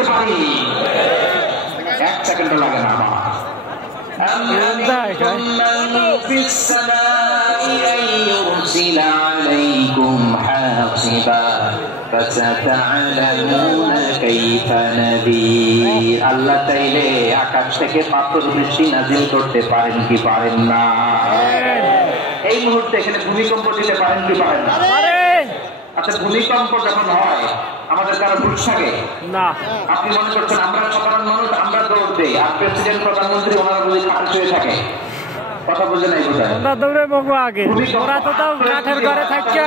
দিতে পারি? 1 সেকেন্ডও লাগে না আমার। আল্লাহ চাইলে আকাশ থেকে পাথর বৃষ্টি নাজিল করতে পারেন কি পারেন না? এই মুহূর্তে এখানে ভূমিকম্প দিতে পারেন কি পারেন না? আচ্ছা, ভূমিকম্প যখন হয় আমাদের কারো ভুল থাকে না? আপনি মনে করছেন আমরা সাধারণ মানুষ, আমরা দৌড় দেই, আর প্রেসিডেন্ট প্রধানমন্ত্রী ওনারা যদি খাটে শুয়ে থাকে? কথা বুঝে নাই বোধহয়। আমরা দৌড়ে বকবো আগে, ওরা তো তাও কাঠের ঘরে থাকা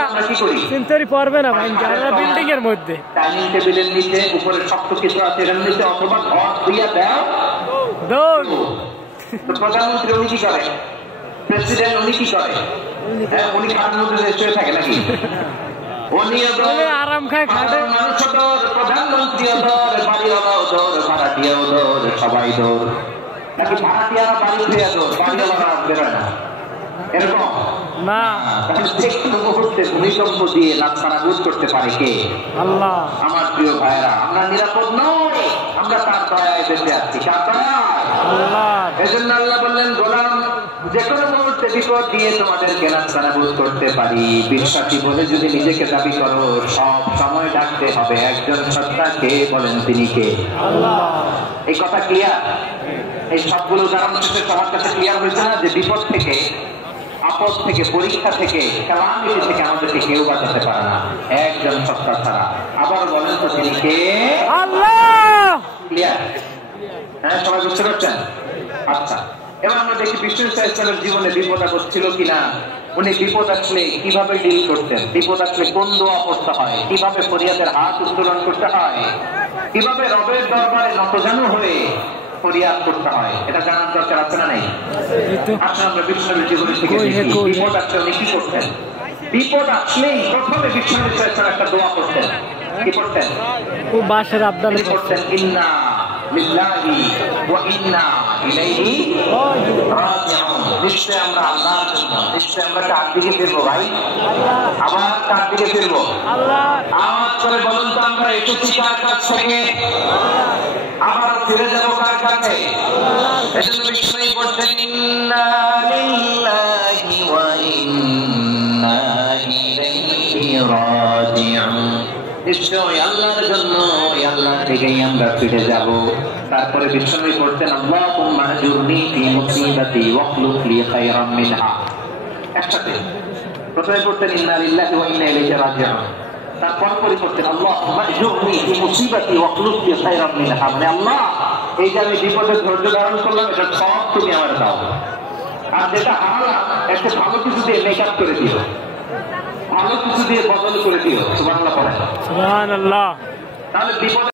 সেঞ্চুরি পড়বে না ভাই, আমরা বিল্ডিং এর মধ্যে ডাইনিং টেবিলের নিচে উপরে শক্ত কিছু আছে এর নিচে, অথবা ঘর দিয়া দাও দৌড়। প্রধানমন্ত্রী উনি কি করে? প্রেসিডেন্ট উনি কি করে? উনি খাটের মধ্যে শুয়ে থাকে নাকি? আরাম খায় খাটে। প্রধানমন্ত্রীও দৌড়, বাড়িওয়ালাও দৌড়, ভাড়াটিয়াও দৌড়, সবাই দৌড়। নাকি ভাড়াটিয়ারা বাড়ি ফিরে দৌড়, বাড়িওয়ালারা বেরোয় না? এরকম না। মুহূর্তে ভূমিকম্প দিয়ে লাভখানা বোধ করতে পারে কে? আল্লাহ। আমার প্রিয় ভাইয়েরা, আমরা নিরাপদ নই, আমরা তার দয়ায় বেঁচে আছি। কার দয়া? আল্লাহ। এজন্য আল্লাহ বললেন, গোলাম যে কোনো মুহূর্তে বিপদ দিয়ে তোমাদেরকে লাভখানা বোধ করতে পারি। বিশ্বাসী বলে যদি নিজেকে দাবি করো, সব সময় ডাকতে হবে একজন সত্তাকে। বলেন তিনি কে? আল্লাহ। এই কথা ক্লিয়ার? এই সবগুলো উদাহরণ সবার কাছে ক্লিয়ার হয়েছে না যে বিপদ থেকে, আপদ থেকে, পরীক্ষা থেকে, কালামিতি থেকে আমাদেরকে কেউ বাঁচাতে পারে না একজন সত্তা ছাড়া। আবার বলেন তো তিনি কে? আল্লাহ। ক্লিয়ার? হ্যাঁ, সবাই বুঝতে পারছেন? আচ্ছা, এবার আমরা দেখি বিষ্ণু ইসলামের জীবনে বিপদ আপদ ছিল কিনা। উনি বিপদ আসলে কিভাবে ডিল করতেন, বিপদ আসলে কোন দোয়া পড়তে হয়, কিভাবে ফরিয়াদের হাত উত্তোলন করতে হয়, কিভাবে রবের দরবারে নতজানু হয়ে ফরিয়াদ করতে হয়, এটা জানার দরকার আছে না নাই? আসলে আমরা বিষ্ণুর জীবনে থেকে দেখি বিপদ আসলে উনি কি করতেন। বিপদ আসলেই প্রথমে বিষ্ণু ইসলাম একটা দোয়া করতেন। কি করতেন? বাসের আবদাল করতেন, ইন্না লিল্লাহি ওয়া ইন্না ইলাইহি রাজিউন। নিশ্চয় আমরা আল্লাহর জন্য, নিশ্চয় আমরা কার দিকে ফিরবো ভাই? আবার কার দিকে ফিরবো? আল্লাহ। আওয়াজ করে বলুন তো, আমরা এসেছি কার কাছ থেকে? আবার ফিরে যাবো কার কাছে? এজন্য বিষ্ণু বলছেন, ইন্না লিল্লাহি ওয়া ইন্না ইলাইহি রাজিউন। নিশ্চয় আল্লাহর জন্য, আল্লাহ থেকেই আমরা ফিরে যাব। তারপরে বিষ্ণু করতেন, আল্লাহুম্মা আজুরনি ফি মুসিবাতি ওয়াখলুক লি খায়রাম মিনহা। একসাথে প্রথমে করতেন ইন্না লিল্লাহি ওয়া ইন্না ইলাইহি রাজিউন, তারপর পরে করতেন আল্লাহুম্মা আজুরনি ফি মুসিবাতি ওয়াখলুক লি খায়রাম মিনহা। মানে আল্লাহ, এই যে আমি বিপদে ধৈর্য ধারণ করলাম, এটা সব তুমি আমার দাও, আর যেটা হারালাম একটা ভালো কিছু দিয়ে মেকআপ করে দিও, ভালো কিছু দিয়ে বদল করে দিও। সুবহানাল্লাহ পড়েন। সুবহানাল্লাহ। তাহলে বিপদ